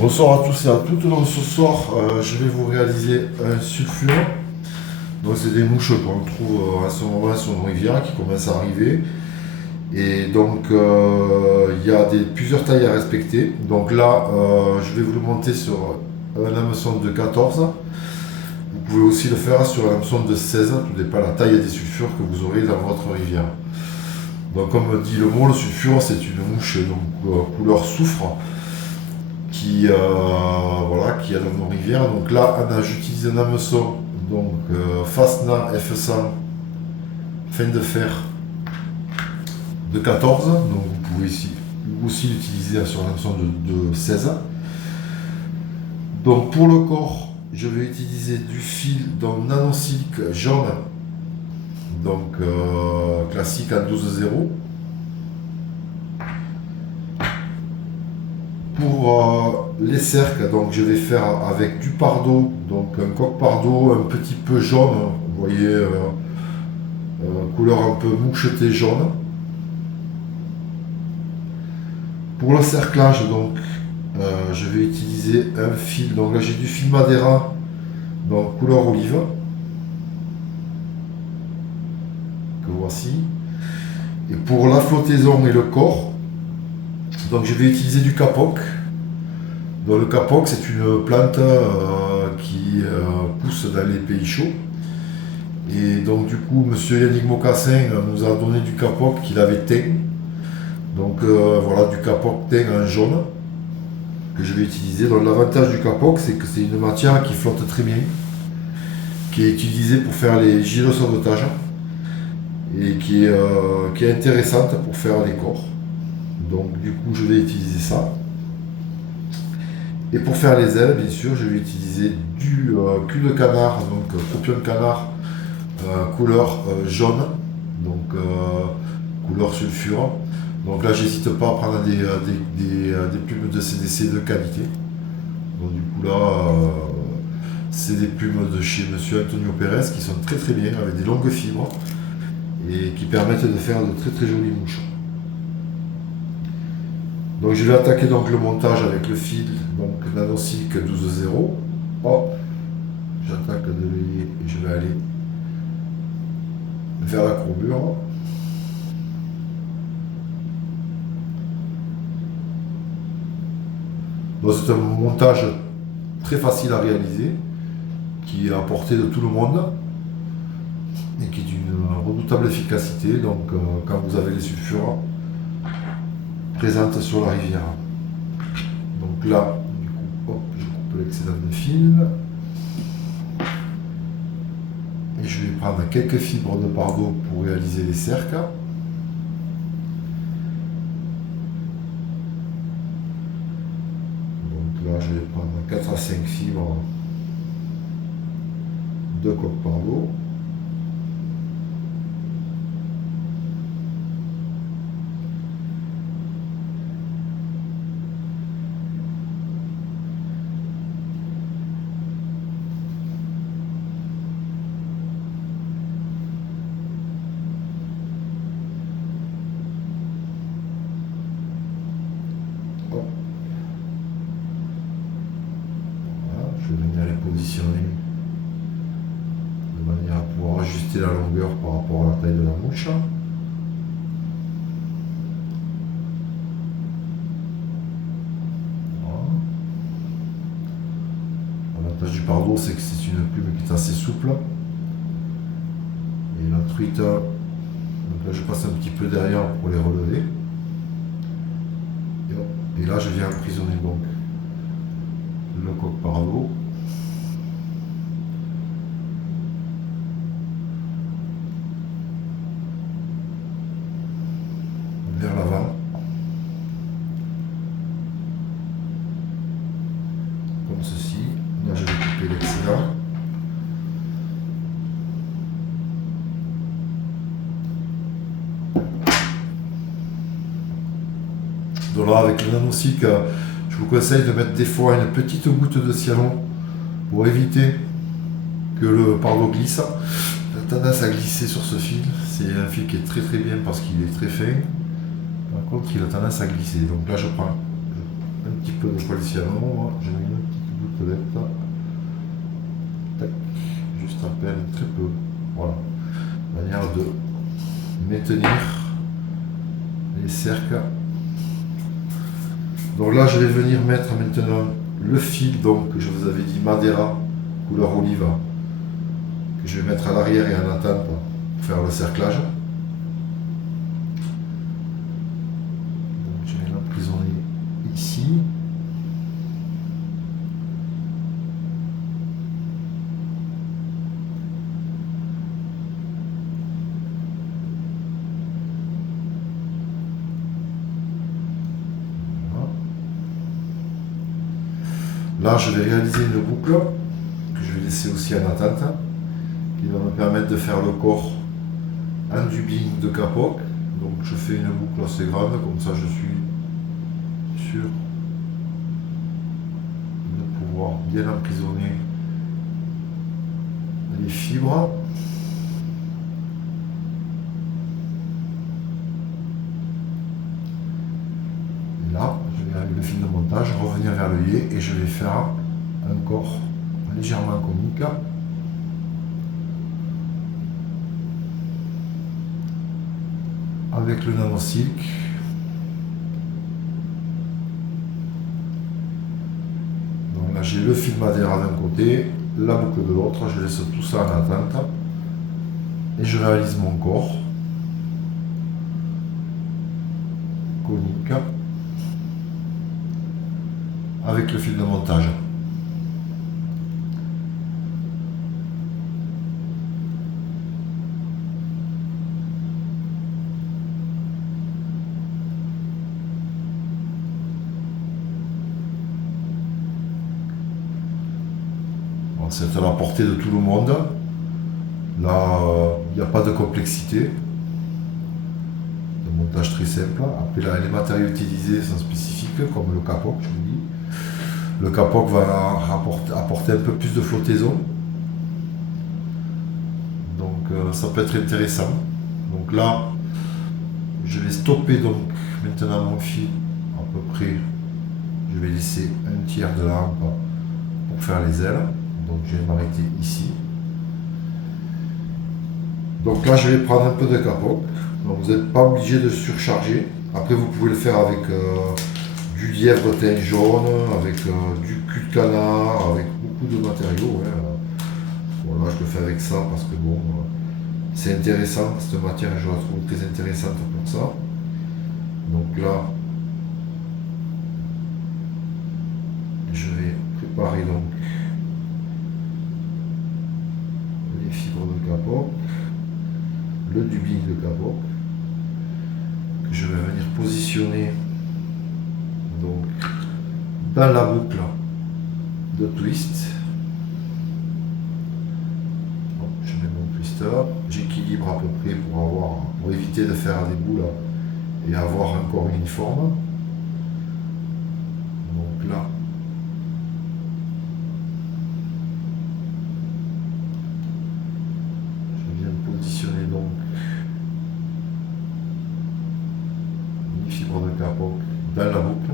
Bonsoir à tous et à toutes. Donc ce soir, je vais vous réaliser un sulfure. Donc c'est des mouches qu'on trouve à ce moment sur une rivière qui commencent à arriver. Et donc il y a plusieurs tailles à respecter. Donc là, je vais vous le monter sur un hameçon de 14. Vous pouvez aussi le faire sur un hameçon de 16, tout dépend de la taille des sulfures que vous aurez dans votre rivière. Donc comme dit le mot, le sulfure c'est une mouche couleur soufre qui a dans nos rivières. Donc là, j'utilise un hameçon, donc Fastna F100 fin de fer de 14. Donc vous pouvez ici aussi l'utiliser sur un hameçon de 16. Donc pour le corps, je vais utiliser du fil dans nanosilique jaune, donc classique à 12,0. Pour les cercles, donc je vais faire avec du pardot, donc un coq pardot un petit peu jaune, vous voyez, couleur un peu moucheté jaune. Pour le cerclage, donc je vais utiliser un fil, donc là j'ai du fil Madeira, donc couleur olive, que voici. Et pour la flottaison et le corps, donc je vais utiliser du capoc. Donc le capoc c'est une plante qui pousse dans les pays chauds. Et donc du coup monsieur Yannick Mocassin nous a donné du capoc qu'il avait teint. Donc voilà, du capoc teint en jaune que je vais utiliser. Donc l'avantage du capoc c'est que c'est une matière qui flotte très bien, qui est utilisée pour faire les gilets de sauvetage et qui est intéressante pour faire les corps. Donc du coup je vais utiliser ça. Et pour faire les ailes, bien sûr, je vais utiliser du cul de canard, donc copion de canard couleur jaune, donc couleur sulfure. Donc là j'hésite pas à prendre des plumes de CDC de qualité. Donc du coup là c'est des plumes de chez monsieur Antonio Pérez qui sont très très bien, avec des longues fibres et qui permettent de faire de très très jolies mouches. Donc je vais attaquer donc le montage avec le fil, donc nanosilique 12,0. Hop, j'attaque de l'œillet et je vais aller vers la courbure. Donc c'est un montage très facile à réaliser, qui est à portée de tout le monde et qui est d'une redoutable efficacité. Donc quand vous avez les sulfures présente sur la rivière. Donc là, du coup, hop, je coupe l'excédent de fil. Et je vais prendre quelques fibres de pardot pour réaliser les cercles. Donc là, je vais prendre 4 à 5 fibres de coq pardot. Je vais venir les positionner de manière à pouvoir ajuster la longueur par rapport à la taille de la mouche. Voilà. L'avantage du pardot, c'est que c'est une plume qui est assez souple. Et la truite, donc là je passe un petit peu derrière pour les relever. Et là je viens emprisonner donc le coq pardot. Vers l'avant, comme ceci. Là je vais couper l'excédent. Donc là avec le nanosilique, je vous conseille de mettre des fois une petite goutte de cyanure pour éviter que le pardot glisse. Il a tendance à glisser sur ce fil. C'est un fil qui est très très bien parce qu'il est très fin. Par contre, il a tendance à glisser. Donc là, je prends un petit peu de policiano, j'ai mis une petite gouttelette. Tac, juste à peine, très peu. Voilà. Manière de maintenir les cercles. Donc là, je vais venir mettre maintenant le fil donc, que je vous avais dit Madeira, couleur olive, que je vais mettre à l'arrière et en attente pour faire le cerclage. Donc je vais l'emprisonner ici. Là, je vais réaliser une boucle que je vais laisser aussi en attente, qui va me permettre de faire le corps en dubbing de capoc. Donc, je fais une boucle assez grande, comme ça, je suis sûr de pouvoir bien emprisonner les fibres. Et là, je vais avec le fil de montage revenir vers le yé et je vais faire un corps légèrement conique. Avec le nanosilk. Donc là j'ai le fil Madeira d'un côté, la boucle de l'autre, je laisse tout ça en attente et je réalise mon corps conique avec le fil de montage. C'est à la portée de tout le monde. Là, il n'y a pas de complexité. Un montage très simple. Après, là, les matériaux utilisés sont spécifiques, comme le capoc, je vous dis. Le capoc va apporter un peu plus de flottaison. Donc, ça peut être intéressant. Donc là, je vais stopper donc maintenant mon fil à peu près. Je vais laisser un tiers de la rampe pour faire les ailes. Donc je vais m'arrêter ici. Donc là je vais prendre un peu de capoc. Donc vous n'êtes pas obligé de surcharger. Après vous pouvez le faire avec du lièvre teint jaune, avec du cul de canard, avec beaucoup de matériaux. Ouais. Bon, là je le fais avec ça parce que bon, c'est intéressant. Cette matière je la trouve très intéressante pour ça. Donc là je vais préparer donc les fibres de capoc, le dubbing de capoc que je vais venir positionner donc dans la boucle de twist. Bon, je mets mon twister, j'équilibre à peu près pour éviter de faire des boules et avoir un corps uniforme. Donc là positionner donc les fibres de capoc dans la boucle.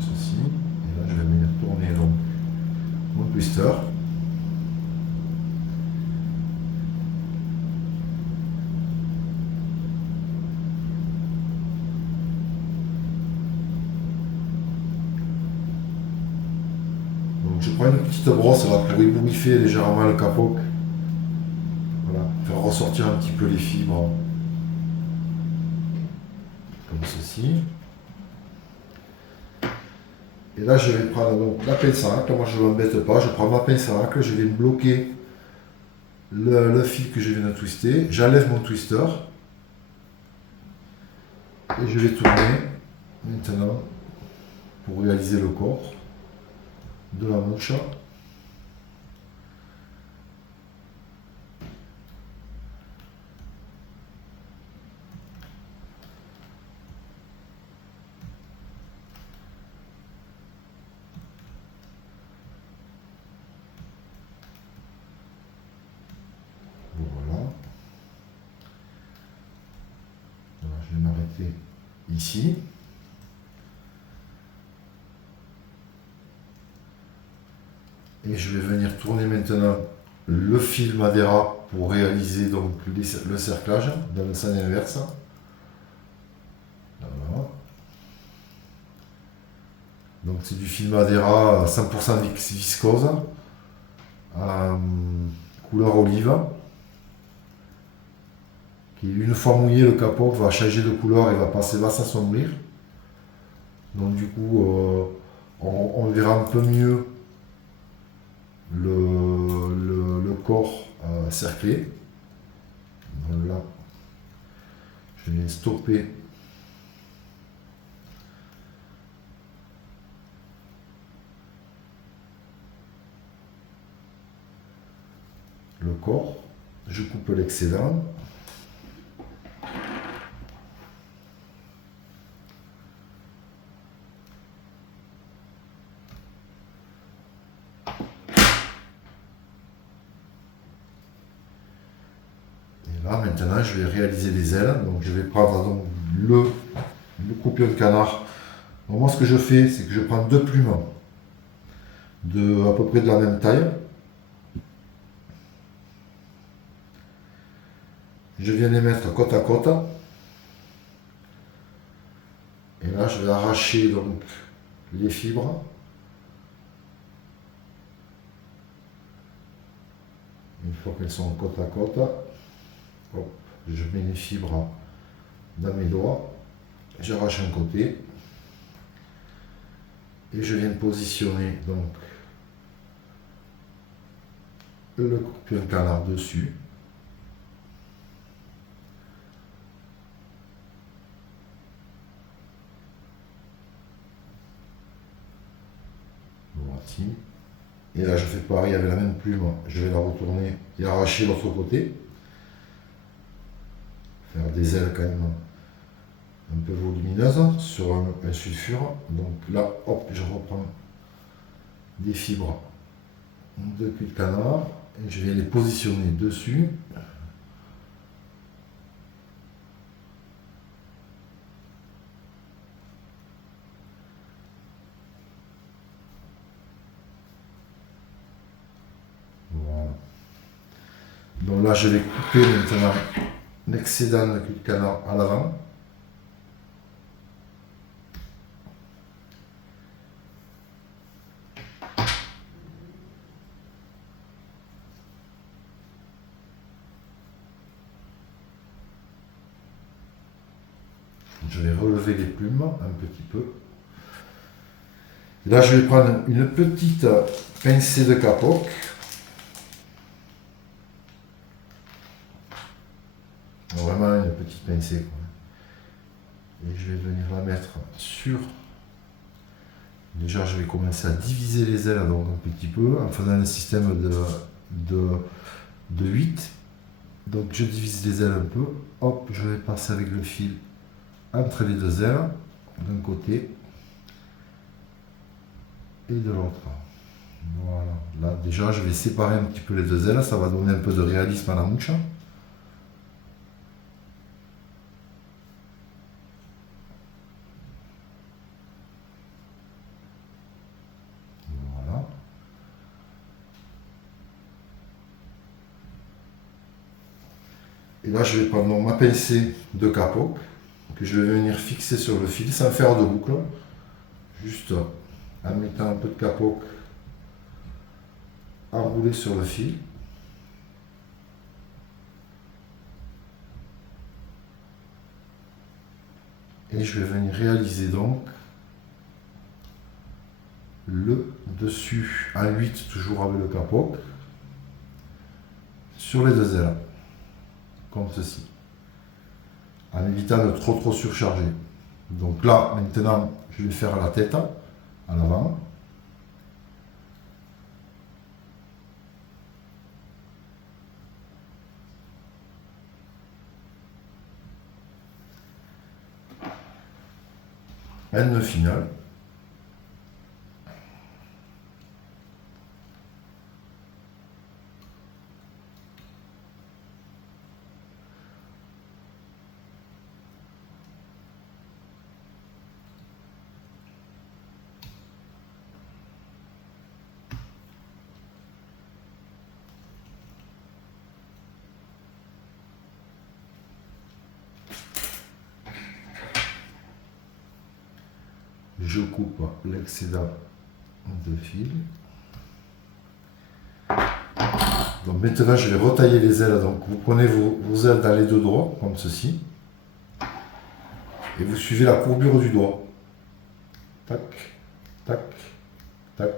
Ceci, et là je vais venir tourner donc mon twister. Donc je prends une petite brosse là pour ébouriffer légèrement le capoc. Voilà, faire ressortir un petit peu les fibres comme ceci. Et là, je vais prendre donc la pince à racle. Moi, je ne m'embête pas. Je prends ma pince à racle. Je vais bloquer le fil que je viens de twister. J'enlève mon twister. Et je vais tourner maintenant pour réaliser le corps de la mouche. monter ici. Et je vais venir tourner maintenant le fil Madeira pour réaliser donc le cerclage dans le sens inverse. Voilà. Donc c'est du fil Madeira 100% viscose, couleur olive, qui une fois mouillé le capot va changer de couleur et va s'assombrir. Donc du coup on verra un peu mieux le corps cerclé. Donc là, je vais stopper le corps, je coupe l'excédent. Là, maintenant, je vais réaliser les ailes. Donc, je vais prendre donc, le croupion de canard. Donc, moi, ce que je fais, c'est que je prends deux plumes à peu près de la même taille. Je viens les mettre côte à côte. Et là, je vais arracher donc les fibres. Une fois qu'elles sont côte à côte, hop, je mets les fibres dans mes doigts. J'arrache un côté. Et je viens positionner donc le croupion de canard dessus. Voici. Et là, je fais pareil avec la même plume. Je vais la retourner et arracher l'autre côté. Faire des ailes quand même un peu volumineuses sur un sulfure. Donc là, hop, je reprends des fibres de cul de canard et je viens les positionner dessus. Voilà. Donc là, je vais couper maintenant l'excédent de cul de canard à l'avant. Je vais relever les plumes un petit peu. Là, je vais prendre une petite pincée de capoc. Vraiment une petite pincée, quoi. Et je vais venir la mettre sur. Déjà, je vais commencer à diviser les ailes donc un petit peu en faisant un système de 8. Donc, je divise les ailes un peu. Hop, je vais passer avec le fil entre les deux ailes, d'un côté et de l'autre. Voilà. Là, déjà, je vais séparer un petit peu les deux ailes. Ça va donner un peu de réalisme à la mouche. Et là, je vais prendre ma pincée de capoc que je vais venir fixer sur le fil sans faire de boucle, juste en mettant un peu de capoc enroulé sur le fil. Et je vais venir réaliser donc le dessus en 8, toujours avec le capoc, sur les deux ailes, comme ceci, en évitant de trop surcharger. Donc là, maintenant, je vais faire la tête à l'avant. Un nœud final. je coupe l'excédent de fil. Donc maintenant je vais retailler les ailes. Donc vous prenez vos ailes dans les deux doigts, comme ceci. Et vous suivez la courbure du doigt. Tac, tac, tac.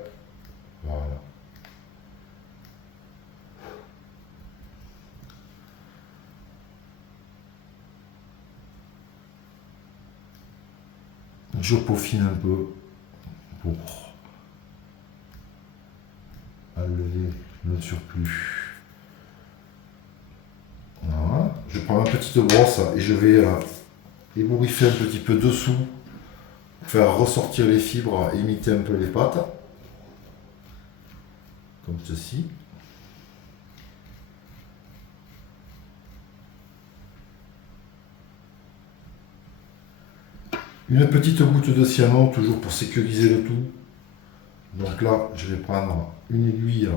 Voilà. Je peaufine un peu pour enlever le surplus. Voilà. Je prends ma petite brosse et je vais ébouriffer un petit peu dessous pour faire ressortir les fibres et imiter un peu les pâtes. Comme ceci. Une petite goutte de cyanure, toujours pour sécuriser le tout. Donc là, je vais prendre une aiguille.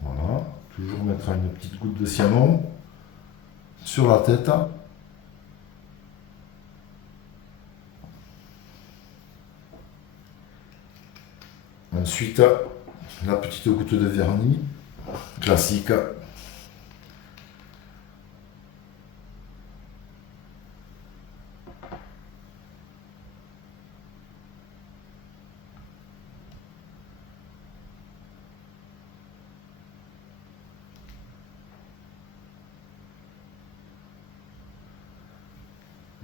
Voilà, toujours mettre une petite goutte de cyanure sur la tête. Ensuite, la petite goutte de vernis, classique.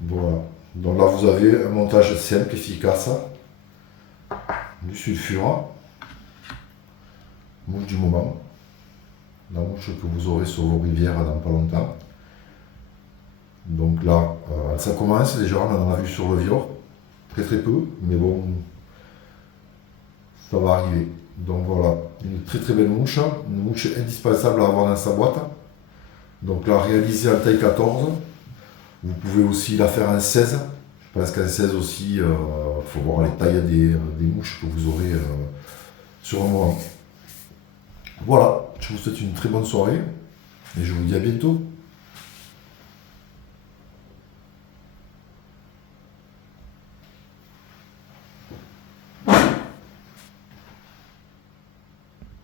Voilà, donc là vous avez un montage simple, efficace, du sulfure, mouche du moment, la mouche que vous aurez sur vos rivières dans pas longtemps. Donc là, ça commence déjà, on en a vu sur le Vior, très peu, mais bon, ça va arriver. Donc voilà, une très belle mouche, une mouche indispensable à avoir dans sa boîte. Donc là, réalisée en taille 14. Vous pouvez aussi la faire en 16. Je pense qu'en 16 aussi, il faut voir les tailles des mouches que vous aurez sur un moment. Voilà, je vous souhaite une très bonne soirée et je vous dis à bientôt.